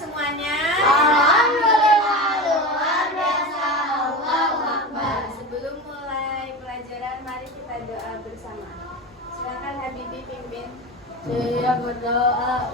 semuanya? Alhamdulillah, luar biasa. Allahu Akbar. Sebelum mulai pelajaran, mari kita doa bersama. Silakan Habibi pimpin. Saya berdoa.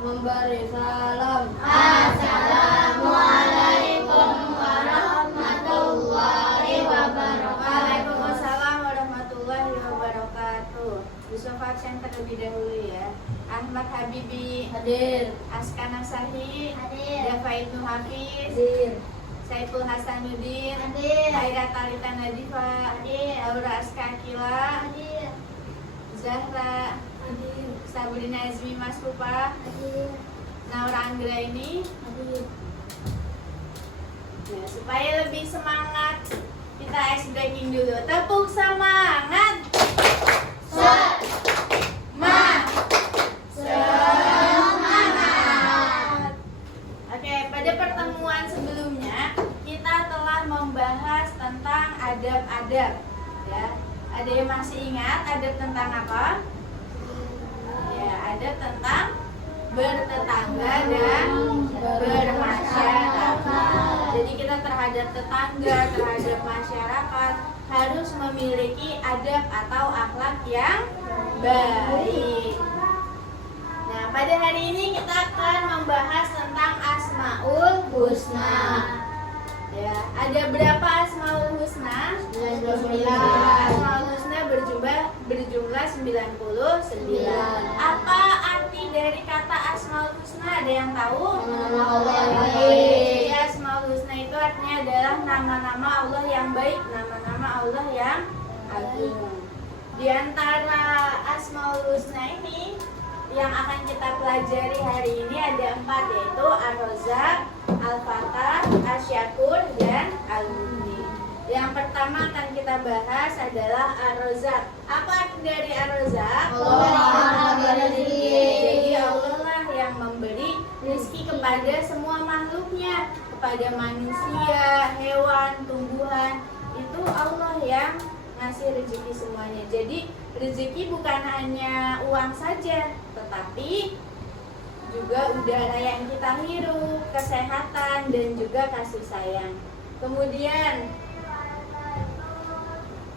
Memberi salam. Assalamualaikum warahmatullahi wabarakatuh. Waalaikumsalam warahmatullahi wabarakatuh. Yusuf absen terlebih dahulu ya. Ahmad Habibi Hadir. Askana Sahi Hadir. Dafa Ibnu Hafiz Hadir. Saiful Hasanuddin Hadir. Haira Talita Nadifa Hadir. Aura Askakila Hadir. Zahra Hadir. Sabrina Azmi Maskupa Hadir. Naura Anggraini. Hadir. Nah, supaya lebih semangat kita ice breaking dulu. Tepuk semangat. Semangat. Oke, pada pertemuan sebelumnya kita telah membahas tentang adab-adab ya. Ada yang masih ingat adab tentang apa? Ya, adab tentang bertetangga dan bermasyarakat. Jadi kita terhadap tetangga, terhadap masyarakat harus memiliki adab atau akhlak yang baik. Nah, pada hari ini kita akan membahas tentang Asmaul Husna. Ya, ada berapa Asmaul Husna? 99. Asmaul Husna berjumlah 99. Apa arti dari kata Asmaul Husna? Ada yang tahu? Nama Allah yang baik. Ya, Asmaul Husna itu artinya adalah nama-nama Allah yang baik, nama-nama Allah yang agung. Di antara Asmaul Husna ini yang akan kita pelajari hari ini ada 4, yaitu Ar-Razzaq, Al-Fatah, Asy-Syakur, dan Al-Mughni. Yang pertama akan kita bahas adalah Ar-Razzaq. Apa arti dari Ar-Razzaq? Allah yang memberi rezeki. Jadi Allah lah yang memberi rezeki kepada semua makhluknya, kepada manusia, hewan, tumbuhan. Itu Allah yang ngasih rezeki semuanya. Jadi rezeki bukan hanya uang saja, tetapi juga udara yang kita hirup, kesehatan, dan juga kasih sayang. Kemudian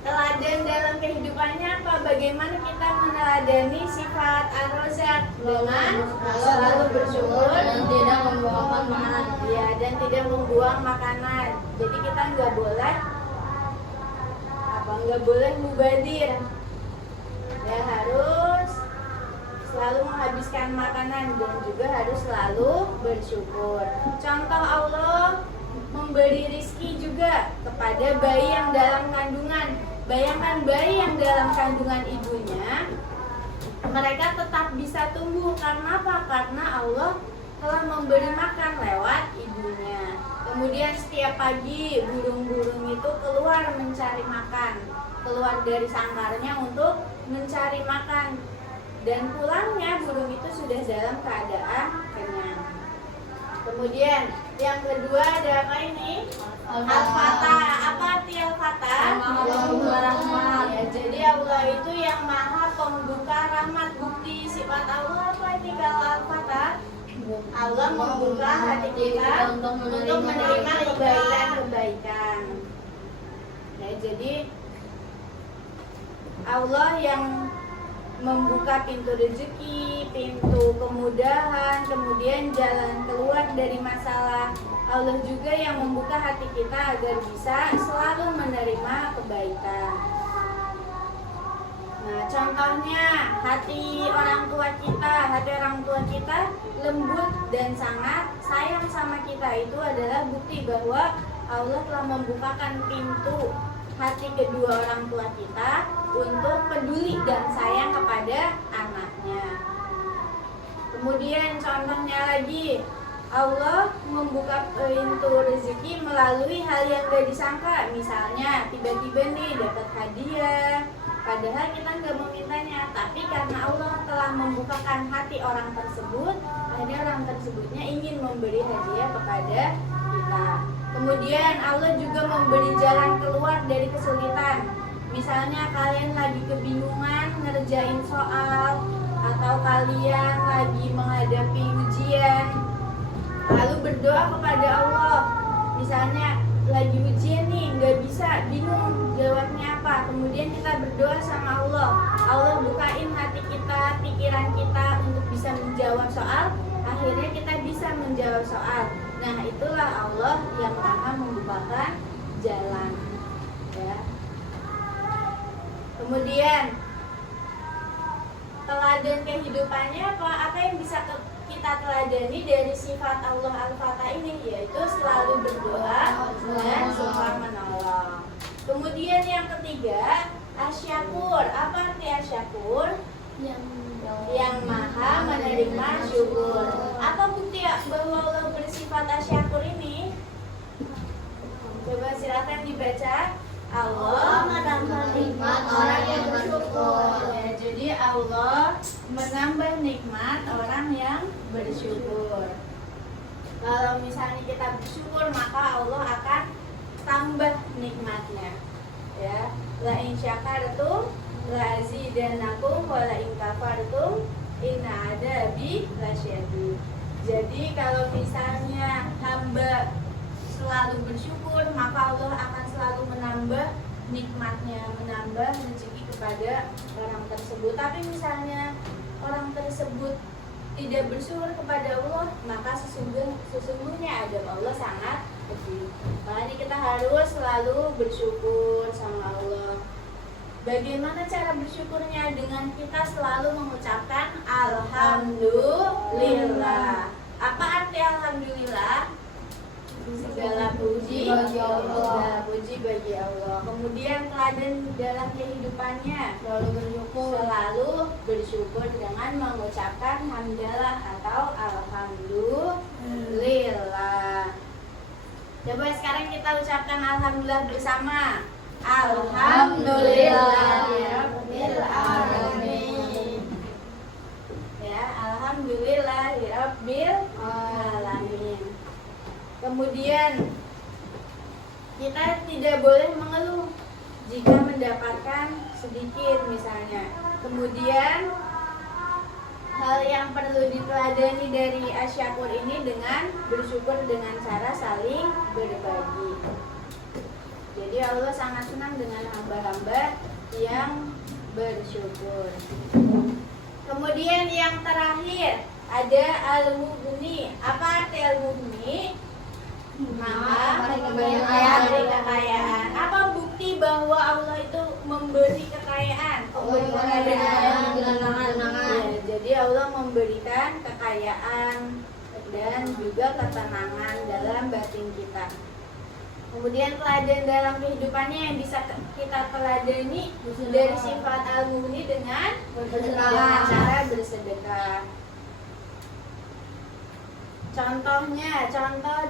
teladan dalam kehidupannya apa? Bagaimana kita meneladani sifat Ar-Razzaq dengan selalu bersyukur dan tidak membuang makanan. ya, dan tidak membuang makanan. Jadi kita nggak boleh mubadir. Ya, harus selalu menghabiskan makanan dan juga harus selalu bersyukur. Contoh Allah memberi rizki juga kepada bayi yang dalam kandungan. Bayangkan bayi yang dalam kandungan ibunya, mereka tetap bisa tumbuh. Karena apa? Karena Allah telah memberi makan lewat ibunya. Kemudian setiap pagi burung-burung itu keluar mencari makan, keluar dari sangkarnya untuk mencari makan, dan pulangnya burung itu sudah dalam keadaan kenyang. Kemudian yang kedua ada apa ini? Al-Fatah. Apa arti Al-Fatah? Membuka rahmat. Ya, jadi Allah itu yang maha pembuka rahmat. Bukti sifat Allah apa ini kalau Al-Fatah? Allah membuka hati kita untuk menerima kebaikan-kebaikan. Ya, jadi Allah yang membuka pintu rezeki, pintu kemudahan, kemudian jalan keluar dari masalah. Allah juga yang membuka hati kita agar bisa selalu menerima kebaikan. Nah, contohnya hati orang tua kita lembut dan sangat sayang sama kita. Itu adalah bukti bahwa Allah telah membukakan pintu hati kedua orang tua kita untuk peduli dan sayang kepada anaknya. Kemudian contohnya lagi, Allah membuka pintu rezeki melalui hal yang gak disangka. Misalnya tiba-tiba nih dapat hadiah, padahal kita nggak memintanya, tapi karena Allah telah membukakan hati orang tersebut, akhirnya orang tersebutnya ingin memberi hadiah kepada kita. Kemudian Allah juga memberi jalan keluar dari kesulitan. Misalnya kalian lagi kebingungan ngerjain soal, atau kalian lagi menghadapi ujian, lalu berdoa kepada Allah. Misalnya lagi ujian nih, nggak bisa, bingung jawabnya apa. Kemudian kita berdoa sama Allah, Allah bukain hati kita, pikiran kita untuk bisa menjawab soal. Akhirnya kita bisa menjawab soal. Nah, itulah Allah yang maha membukakan jalan. Ya. Kemudian teladan kehidupannya apa yang bisa kita teladani dari sifat Allah Al-Fatah ini, yaitu selalu berdoa dan suka menolong. Kemudian yang ketiga, Asyakur. Apa arti Asyakur? Yang maha menerima syukur. Apa bukti bahwa Allah bersifat Asyakur ini? Coba silakan dibaca. Allah menambah nikmat orang yang bersyukur. Ya, jadi Allah menambah nikmat orang yang bersyukur. Kalau misalnya kita bersyukur, maka Allah akan tambah nikmatnya. Ya, la in syakartum la azidannakum wa la in kafartum inna adabi lasyadid. Jadi kalau misalnya hamba selalu bersyukur, maka Allah akan selalu menambah nikmatnya, menambah rezeki kepada orang tersebut. Tapi misalnya orang tersebut tidak bersyukur kepada Allah, maka sesungguhnya adab Allah sangat pedih. Makanya kita harus selalu bersyukur sama Allah. Bagaimana cara bersyukurnya? Dengan kita selalu mengucapkan Alhamdulillah. Apa arti Alhamdulillah? Segala puji bagi Allah. Kemudian teladan dalam kehidupannya selalu bersyukur dengan mengucapkan hamdalah atau alhamdulillah. Coba sekarang kita ucapkan alhamdulillah bersama. Alhamdulillahirabbil alamin. Ya, alhamdulillahirabbil alamin. Kemudian kita tidak boleh mengeluh jika mendapatkan sedikit misalnya. Kemudian hal yang perlu diteladani dari Asyakur ini dengan bersyukur dengan cara saling berbagi. Jadi Allah sangat senang dengan hamba-hamba yang bersyukur. Kemudian yang terakhir ada Al-Mughni. Apa arti Al-Mughni? Maha memberi kekayaan. Apa bukti bahwa Allah itu memberi kekayaan? Jadi Allah memberikan kekayaan dan juga ketenangan dalam batin kita. Kemudian teladan dalam kehidupannya yang bisa kita teladani dari sifat Al-Mughni dengan cara bersedekah. Contoh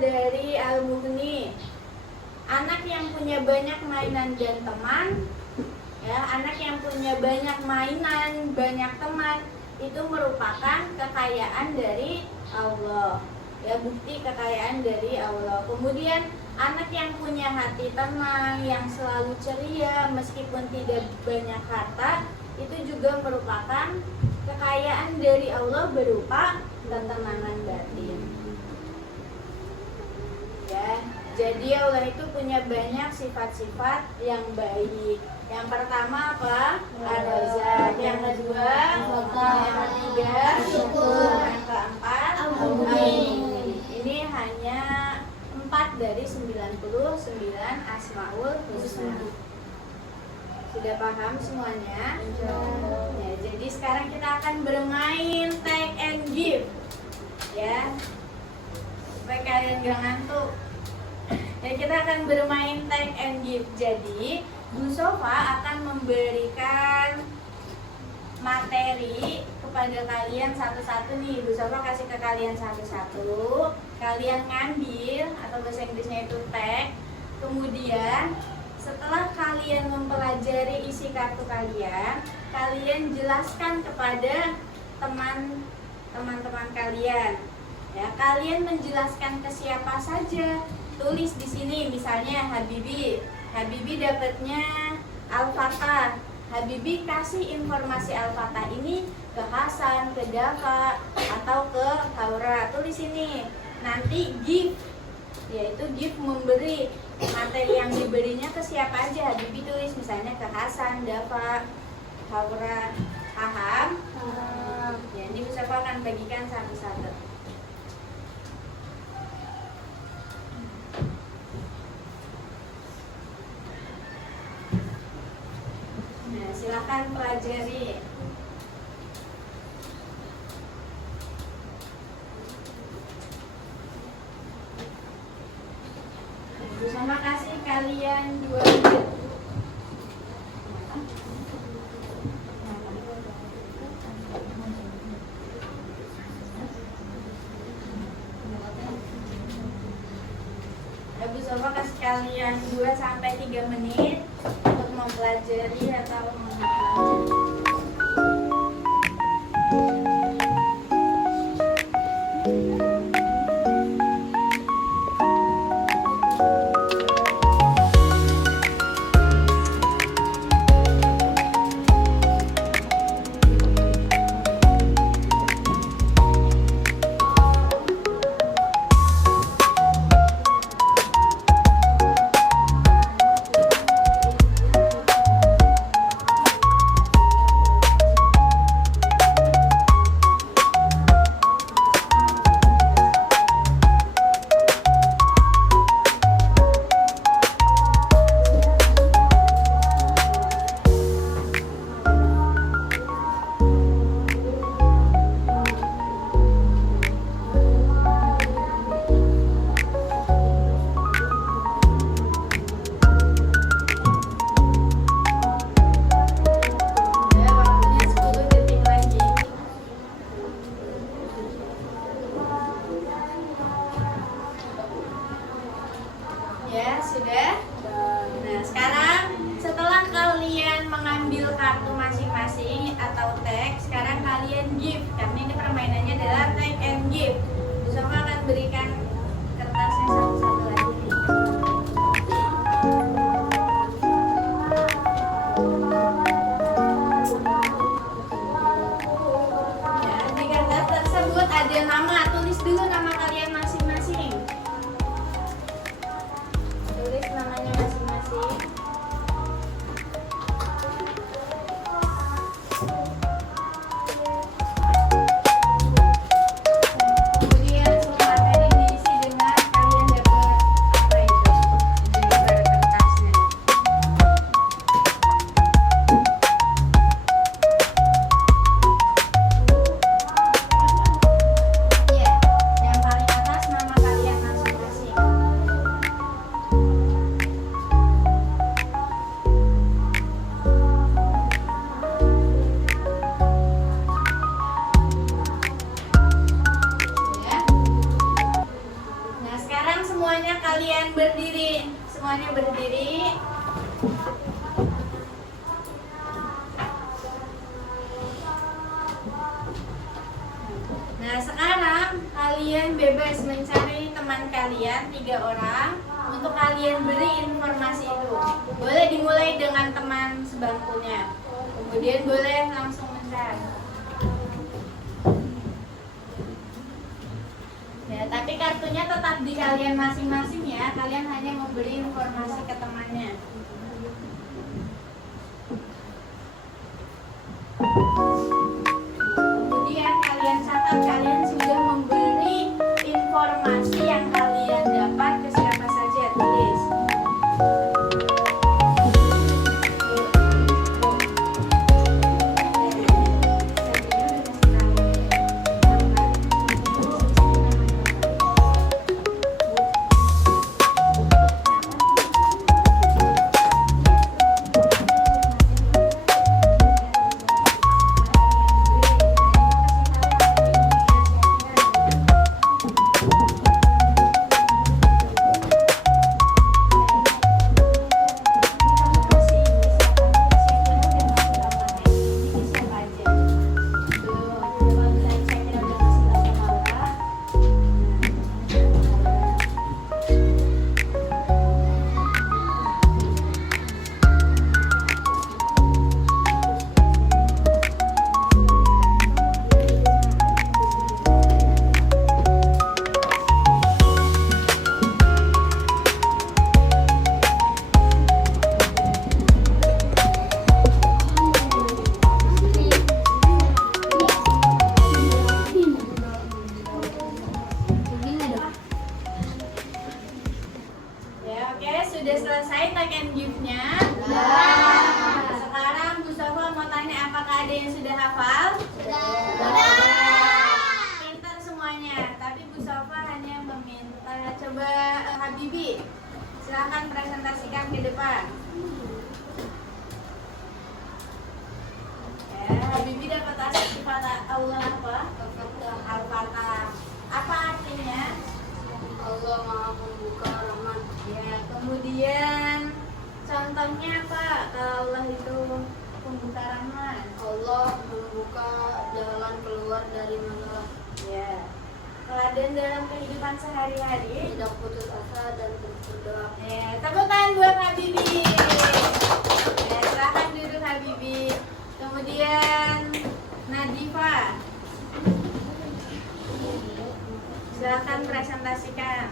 dari Al-Mughni, anak yang punya banyak mainan dan teman, ya, anak yang punya banyak mainan, banyak teman, itu merupakan kekayaan dari Allah. Ya, bukti kekayaan dari Allah. Kemudian anak yang punya hati tenang, yang selalu ceria meskipun tidak banyak harta, itu juga merupakan kekayaan dari Allah berupa ketenangan batin. Ya, jadi Allah itu punya banyak sifat-sifat yang baik. Yang pertama apa? Ar-Razzaq. Yang kedua, yang ketiga, syukur. Yang keempat, Amin. Ini hanya 4 dari 99 Asmaul Husna. Sudah paham semuanya? Ya, jadi sekarang kita akan bermain take and give. Ya, supaya kalian gak ngantuk. Ya, kita akan bermain take and give. Jadi Bu Sofa akan memberikan materi kepada kalian satu-satu nih. Bu Sofa kasih ke kalian satu-satu. Kalian ngambil, atau bahasa Inggrisnya itu tag. Kemudian setelah kalian mempelajari isi kartu kalian, kalian jelaskan kepada teman-teman kalian. Ya, kalian menjelaskan ke siapa saja. Tulis di sini, misalnya Habibi. Habibi dapatnya Al-Fatah. Habibi kasih informasi Al-Fatah ini ke Hasan, ke Dafa, atau ke Haura. Tulis ini. Nanti give, yaitu give memberi. Materi yang diberinya ke siapa aja. Habibi tulis misalnya ke Hasan, Dafa, Haura. Paham? Ya, ini bisa akan bagikan satu-satu. Nah, silakan pelajari. Sama kasih kalian 2 menit. Ibu Sofa kasih kalian 2 sampai 3 menit untuk mempelajari atau menghafal. Ya, sudah. Nah, sekarang setelah kalian mengambil kartu masing-masing atau tag, sekarang kalian give. Karena ini permainannya adalah tag and give. Bersama akan berikan kertasnya satu-satu lagi. Ya, di kertas tersebut ada nama. Tulis dulu nama kalian masing-masing. Tulis namanya masing-masing. kalian 3 orang untuk kalian beri informasi itu. Boleh dimulai dengan teman sebangkunya, kemudian boleh langsung mencari. Ya, tapi kartunya tetap di kalian masing-masing ya. Kalian hanya memberi informasi ke temannya. Kemudian kalian catat kalian sudah memberi informasi yang kalian dapat ke siapa saja. Tulis. Ya, oke, sudah selesai take and give-nya. Sekarang Bu Sofa mau tanya, apakah ada yang sudah hafal? Pintar semuanya, tapi Bu Sofa hanya meminta coba Habibi, silahkan presentasikan ke depan. Ya, Habibi dapat sifat Allah apa? Al-Fatah. Apa artinya? Allah Maha Pembuka Rahmat. Ya, kemudian contohnya apa? Kalau Allah itu pembuka rahmat. Allah membuka jalan keluar dari masalah, Ya. Teladan dalam kehidupan sehari-hari. tidak putus asa dan terus berdoa. Ya, tepuk tangan buat Habibi. Ya, silahkan duduk Habibi. Kemudian Nadifa, silahkan presentasikan.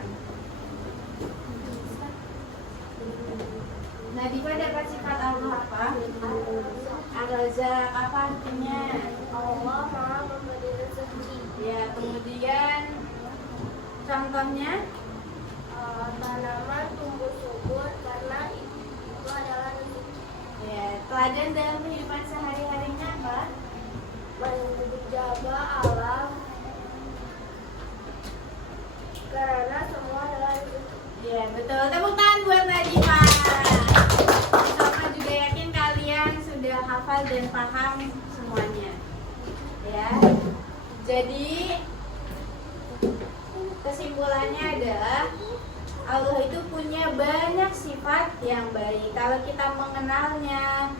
Nadifa dapat sifat Allah apa? Ar-Razzaq. Apa artinya? Allah Maha Memberi rezeki. Ya, kemudian contohnya? Tanaman tumbuh subur karena itu adalah rezeki. Ya, teladan dalam kehidupan sehari-harinya apa? Menjaga alam karena semua adalah rezeki. Ya, betul. Tepuk tangan buat Nadifa. Sama juga yakin kalian sudah hafal dan paham semuanya. Ya. Jadi kesimpulannya adalah Allah itu punya banyak sifat yang baik. Kalau kita mengenalnya,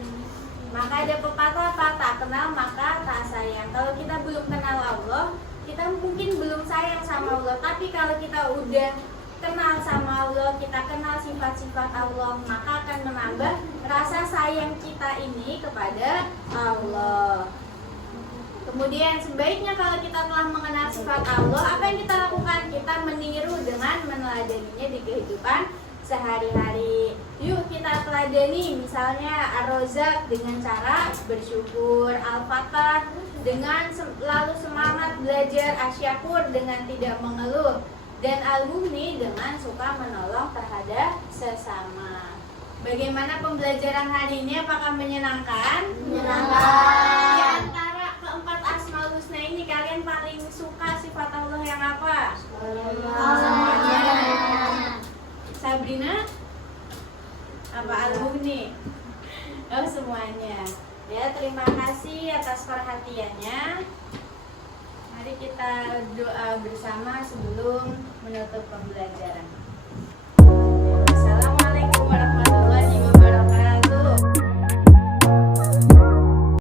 maka ada pepatah apa? Tak kenal maka tak sayang. Kalau kita belum kenal Allah, kita mungkin belum sayang sama Allah. Tapi kalau kita udah kenal sama Allah, kita kenal sifat-sifat Allah, maka akan menambah rasa sayang kita ini kepada Allah. Kemudian sebaiknya kalau kita telah mengenal sifat Allah, apa yang kita lakukan? Kita meniru dengan meneladaninya di kehidupan sehari-hari. Yuk kita teladani, misalnya Ar-Razzaq dengan cara bersyukur, Al-Fatah dengan selalu semangat belajar, Asyakur dengan tidak mengeluh, dan Al-Mughni dengan suka menolong terhadap sesama. Bagaimana pembelajaran hari ini? Apakah menyenangkan? Menyenangkan. Di antara keempat Asmaul Husna ini, kalian paling suka sifat Allah yang apa? Semuanya. Sabrina? Apa Al-Mughni? Oh, semuanya. Ya, terima kasih atas perhatiannya. Mari kita doa bersama sebelum menutup pembelajaran.